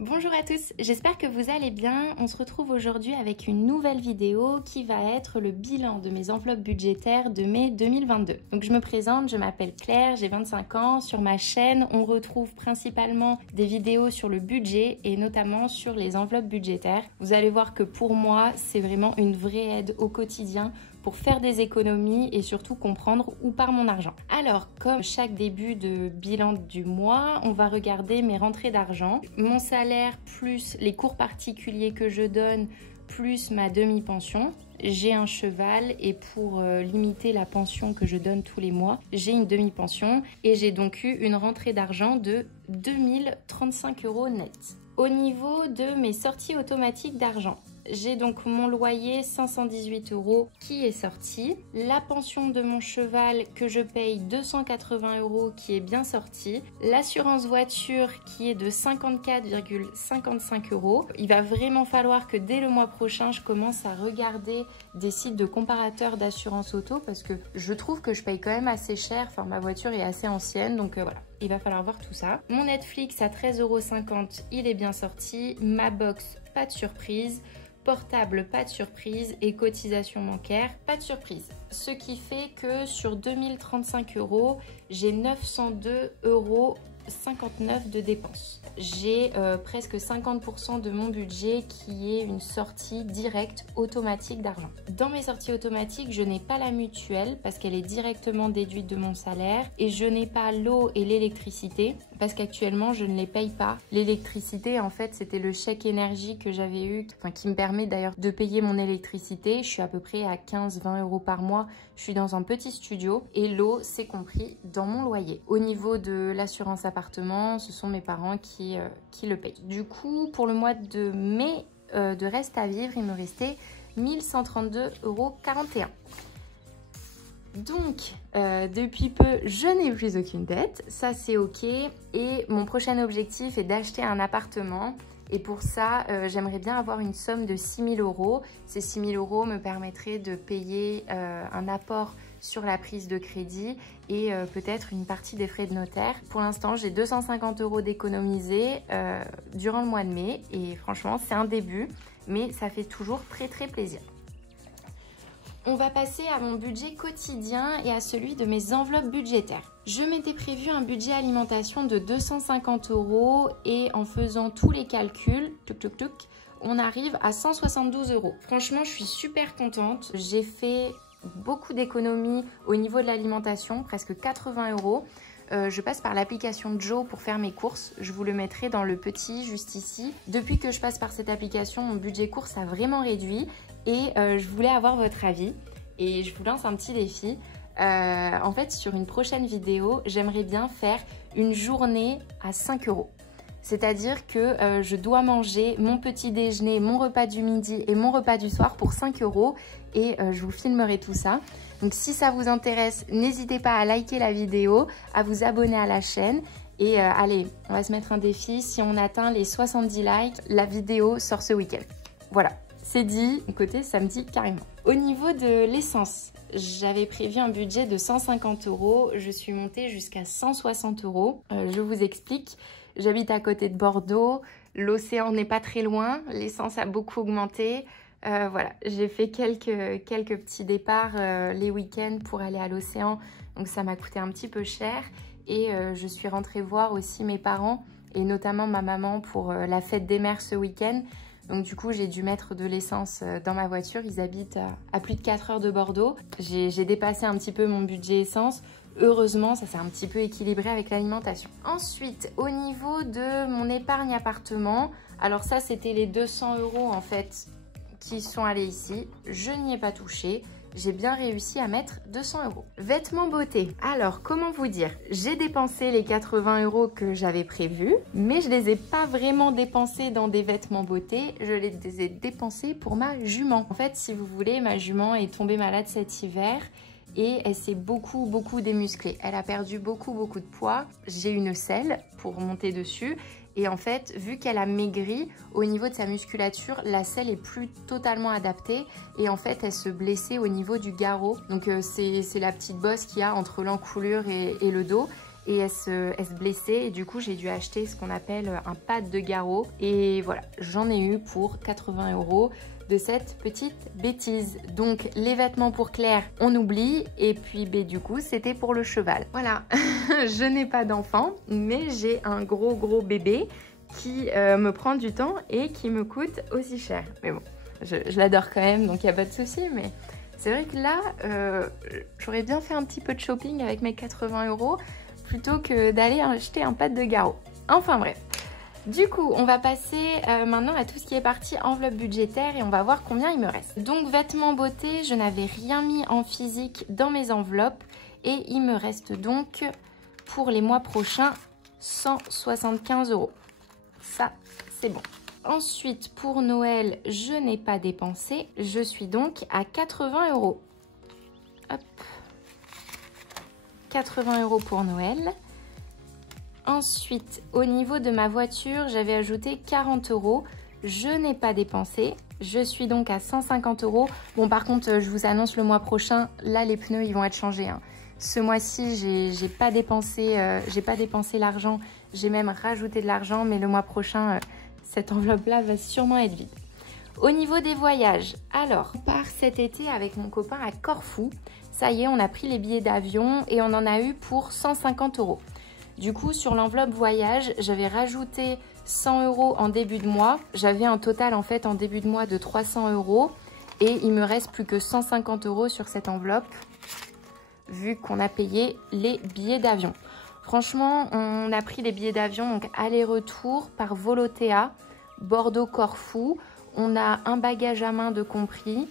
Bonjour à tous, j'espère que vous allez bien. On se retrouve aujourd'hui avec une nouvelle vidéo qui va être le bilan de mes enveloppes budgétaires de mai 2022. Donc je me présente, je m'appelle Claire, j'ai 25 ans. Sur ma chaîne, on retrouve principalement des vidéos sur le budget et notamment sur les enveloppes budgétaires. Vous allez voir que pour moi, c'est vraiment une vraie aide au quotidien pour faire des économies et surtout comprendre où part mon argent. Alors, comme chaque début de bilan du mois, on va regarder mes rentrées d'argent. Mon salaire plus les cours particuliers que je donne plus ma demi-pension. J'ai un cheval et pour limiter la pension que je donne tous les mois, j'ai une demi-pension et j'ai donc eu une rentrée d'argent de 2035 € net. Au niveau de mes sorties automatiques d'argent, j'ai donc mon loyer 518 € qui est sorti, la pension de mon cheval que je paye 280 € qui est bien sortie, l'assurance voiture qui est de 54,55 €. Il va vraiment falloir que dès le mois prochain, je commence à regarder des sites de comparateurs d'assurance auto parce que je trouve que je paye quand même assez cher, enfin ma voiture est assez ancienne donc voilà. Il va falloir voir tout ça. Mon Netflix à 13,50 €, il est bien sorti. Ma box, pas de surprise. Portable, pas de surprise. Et cotisation bancaire, pas de surprise. Ce qui fait que sur 2035 €, j'ai 902,59 € de dépenses. J'ai presque 50% de mon budget qui est une sortie directe automatique d'argent. Dans mes sorties automatiques, je n'ai pas la mutuelle parce qu'elle est directement déduite de mon salaire et je n'ai pas l'eau et l'électricité parce qu'actuellement je ne les paye pas. L'électricité, en fait, c'était le chèque énergie que j'avais eu, qui me permet d'ailleurs de payer mon électricité. Je suis à peu près à 15-20 € par mois. Je suis dans un petit studio et l'eau, c'est compris dans mon loyer. Au niveau de l'assurance appartement, ce sont mes parents qui le payent. Du coup, pour le mois de mai de reste à vivre, il me restait 1132,41 €. Donc, depuis peu, je n'ai plus aucune dette. Ça, c'est OK. Et mon prochain objectif est d'acheter un appartement. Et pour ça, j'aimerais bien avoir une somme de 6 000 €. Ces 6 000 € me permettraient de payer un apport sur la prise de crédit et peut-être une partie des frais de notaire. Pour l'instant, j'ai 250 € d'économiser durant le mois de mai et franchement, c'est un début, mais ça fait toujours très plaisir. On va passer à mon budget quotidien et à celui de mes enveloppes budgétaires. Je m'étais prévu un budget alimentation de 250 € et en faisant tous les calculs, on arrive à 172 €. Franchement, je suis super contente. J'ai fait beaucoup d'économies au niveau de l'alimentation, presque 80 €. Je passe par l'application Joe pour faire mes courses. Je vous le mettrai dans le petit juste ici. Depuis que je passe par cette application, mon budget course a vraiment réduit et je voulais avoir votre avis et je vous lance un petit défi. En fait, sur une prochaine vidéo, j'aimerais bien faire une journée à 5 €. C'est-à-dire que je dois manger mon petit déjeuner, mon repas du midi et mon repas du soir pour 5 € et je vous filmerai tout ça. Donc si ça vous intéresse, n'hésitez pas à liker la vidéo, à vous abonner à la chaîne et allez, on va se mettre un défi. Si on atteint les 70 likes, la vidéo sort ce week-end. Voilà, c'est dit, côté samedi carrément. Au niveau de l'essence, j'avais prévu un budget de 150 €, je suis montée jusqu'à 160 €. Je vous explique. J'habite à côté de Bordeaux, l'océan n'est pas très loin, l'essence a beaucoup augmenté. Voilà, j'ai fait quelques petits départs les week-ends pour aller à l'océan, donc ça m'a coûté un petit peu cher. Et je suis rentrée voir aussi mes parents et notamment ma maman pour la fête des mères ce week-end. Donc du coup, j'ai dû mettre de l'essence dans ma voiture. Ils habitent à plus de 4 heures de Bordeaux. J'ai dépassé un petit peu mon budget essence. Heureusement, ça s'est un petit peu équilibré avec l'alimentation. Ensuite, au niveau de mon épargne appartement, alors ça, c'était les 200 € en fait qui sont allés ici. Je n'y ai pas touché. J'ai bien réussi à mettre 200 €. Vêtements beauté. Alors, comment vous dire? J'ai dépensé les 80 € que j'avais prévus, mais je ne les ai pas vraiment dépensés dans des vêtements beauté. Je les ai dépensés pour ma jument. En fait, si vous voulez, ma jument est tombée malade cet hiver et elle s'est beaucoup démusclée. Elle a perdu beaucoup de poids. J'ai une selle pour monter dessus. Et en fait, vu qu'elle a maigri, au niveau de sa musculature, la selle est plus totalement adaptée. Et en fait, elle se blessait au niveau du garrot. Donc c'est la petite bosse qu'il y a entre l'encolure et le dos. et elle se blessait et du coup j'ai dû acheter ce qu'on appelle un pad de garrot et voilà, j'en ai eu pour 80 € de cette petite bêtise. Donc les vêtements pour Claire, on oublie et puis du coup c'était pour le cheval. Voilà, je n'ai pas d'enfant mais j'ai un gros bébé qui me prend du temps et qui me coûte aussi cher. Mais bon, je l'adore quand même donc il n'y a pas de souci, mais c'est vrai que là j'aurais bien fait un petit peu de shopping avec mes 80 € plutôt que d'aller acheter un pad de garrot. Enfin bref. Du coup, on va passer maintenant à tout ce qui est partie enveloppe budgétaire et on va voir combien il me reste. Donc, vêtements beauté, je n'avais rien mis en physique dans mes enveloppes et il me reste donc pour les mois prochains 175 €. Ça, c'est bon. Ensuite, pour Noël, je n'ai pas dépensé. Je suis donc à 80 €. Hop. 80 € pour Noël. Ensuite, au niveau de ma voiture, j'avais ajouté 40 €. Je n'ai pas dépensé. Je suis donc à 150 €. Bon, par contre, je vous annonce le mois prochain, là, les pneus, ils vont être changés, hein. Ce mois-ci, j'ai pas dépensé l'argent. J'ai même rajouté de l'argent, mais le mois prochain, cette enveloppe-là va sûrement être vide. Au niveau des voyages, alors, on part cet été avec mon copain à Corfou. Ça y est, on a pris les billets d'avion et on en a eu pour 150 €. Du coup, sur l'enveloppe voyage, j'avais rajouté 100 € en début de mois. J'avais un total en fait en début de mois de 300 € et il me reste plus que 150 € sur cette enveloppe vu qu'on a payé les billets d'avion. Franchement, on a pris les billets d'avion donc aller-retour par Volotea, Bordeaux-Corfou. On a un bagage à main de compris,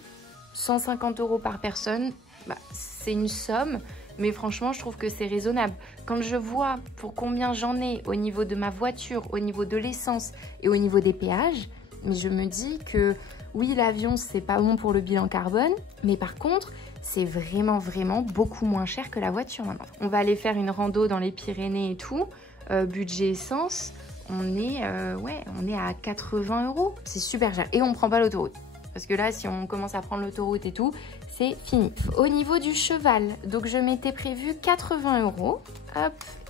150 € par personne. Bah, c'est une somme. Mais franchement, je trouve que c'est raisonnable. Quand je vois pour combien j'en ai au niveau de ma voiture, au niveau de l'essence et au niveau des péages, mais je me dis que oui, l'avion, c'est pas bon pour le bilan carbone, mais par contre, c'est vraiment beaucoup moins cher que la voiture maintenant. On va aller faire une rando dans les Pyrénées et tout, budget essence, on est à 80 €. C'est super cher et on prend pas l'autoroute. Parce que là, si on commence à prendre l'autoroute et tout, c'est fini. Au niveau du cheval, donc je m'étais prévu 80 €. Hop,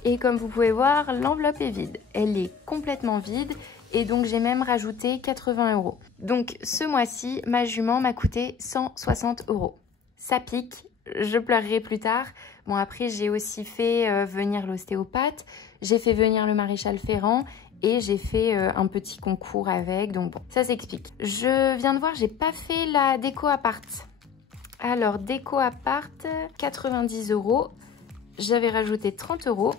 et comme vous pouvez voir, l'enveloppe est vide. Elle est complètement vide et donc j'ai même rajouté 80 €. Donc ce mois-ci, ma jument m'a coûté 160 €. Ça pique, je pleurerai plus tard. Bon, après, j'ai aussi fait venir l'ostéopathe, j'ai fait venir le maréchal Ferrand et j'ai fait un petit concours avec, donc bon, ça s'explique. Je viens de voir, j'ai pas fait la déco appart. Alors, déco appart, 90 €. J'avais rajouté 30 €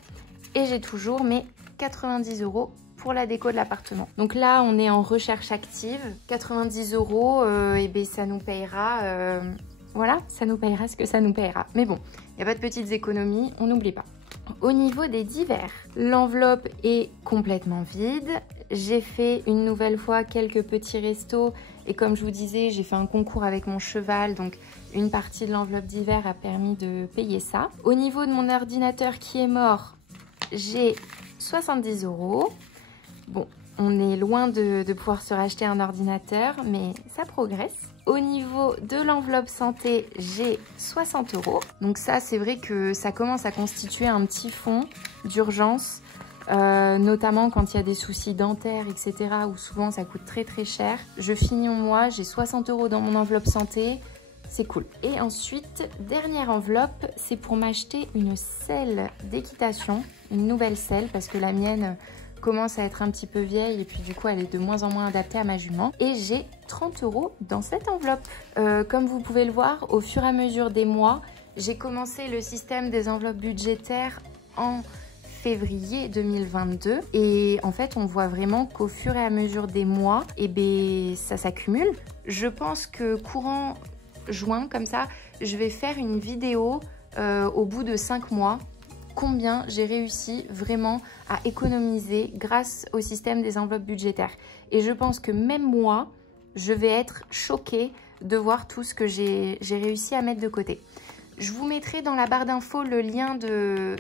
et j'ai toujours mes 90 € pour la déco de l'appartement. Donc là, on est en recherche active. 90 €, et ben ça nous payera, voilà, ça nous payera ce que ça nous payera. Mais bon, il n'y a pas de petites économies, on n'oublie pas. Au niveau des divers, l'enveloppe est complètement vide. J'ai fait une nouvelle fois quelques petits restos et comme je vous disais, j'ai fait un concours avec mon cheval, donc une partie de l'enveloppe d'hiver a permis de payer ça. Au niveau de mon ordinateur qui est mort, j'ai 70 €. Bon, on est loin de pouvoir se racheter un ordinateur, mais ça progresse. Au niveau de l'enveloppe santé, j'ai 60 €. Donc ça, c'est vrai que ça commence à constituer un petit fonds d'urgence, notamment quand il y a des soucis dentaires, etc., où souvent ça coûte très cher. Je finis mon mois, j'ai 60 € dans mon enveloppe santé, c'est cool. Et ensuite, dernière enveloppe, c'est pour m'acheter une selle d'équitation, une nouvelle selle, parce que la mienne commence à être un petit peu vieille et puis du coup elle est de moins en moins adaptée à ma jument. Et j'ai 30 € dans cette enveloppe. Comme vous pouvez le voir, au fur et à mesure des mois, j'ai commencé le système des enveloppes budgétaires en février 2022 et en fait on voit vraiment qu'au fur et à mesure des mois, et ben ça s'accumule. Je pense que courant juin comme ça, je vais faire une vidéo au bout de 5 mois. Combien j'ai réussi vraiment à économiser grâce au système des enveloppes budgétaires. Et je pense que même moi, je vais être choquée de voir tout ce que j'ai réussi à mettre de côté. Je vous mettrai dans la barre d'infos le lien de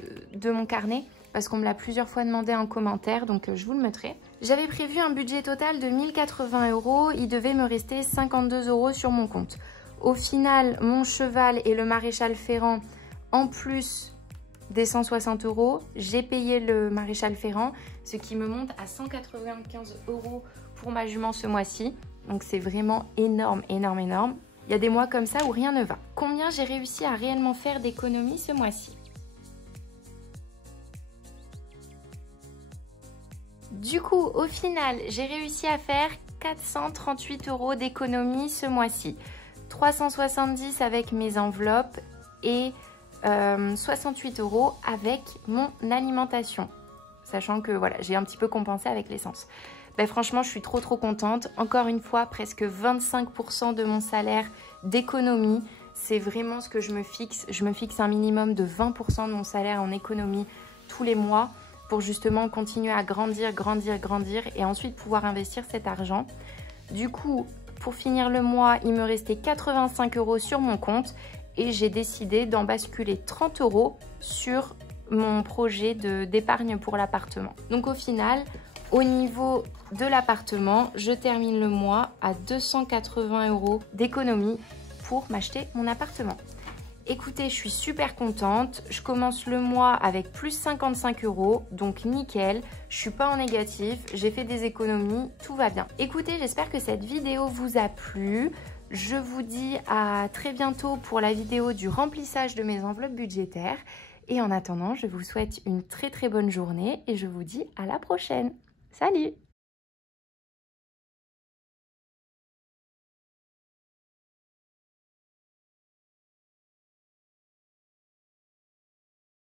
mon carnet parce qu'on me l'a plusieurs fois demandé en commentaire, donc je vous le mettrai. J'avais prévu un budget total de 1080 €, il devait me rester 52 € sur mon compte. Au final, mon cheval et le maréchal Ferrand, en plus des 160 €. J'ai payé le Maréchal Ferrand, ce qui me monte à 195 € pour ma jument ce mois-ci. Donc c'est vraiment énorme, énorme, énorme. Il y a des mois comme ça où rien ne va. Combien j'ai réussi à réellement faire d'économies ce mois-ci? Du coup, au final, j'ai réussi à faire 438 € d'économie ce mois-ci. 370 avec mes enveloppes et 68 € avec mon alimentation. Sachant que voilà, j'ai un petit peu compensé avec l'essence. Ben, franchement, je suis trop contente. Encore une fois, presque 25% de mon salaire d'économie. C'est vraiment ce que je me fixe. Je me fixe un minimum de 20% de mon salaire en économie tous les mois pour justement continuer à grandir et ensuite pouvoir investir cet argent. Du coup, pour finir le mois, il me restait 85 € sur mon compte et j'ai décidé d'en basculer 30 € sur mon projet d'épargne pour l'appartement. Donc au final, au niveau de l'appartement, je termine le mois à 280 € d'économie pour m'acheter mon appartement. Écoutez, je suis super contente. Je commence le mois avec plus 55 €, donc nickel. Je suis pas en négatif, j'ai fait des économies, tout va bien. Écoutez, j'espère que cette vidéo vous a plu. Je vous dis à très bientôt pour la vidéo du remplissage de mes enveloppes budgétaires. Et en attendant, je vous souhaite une très bonne journée et je vous dis à la prochaine. Salut!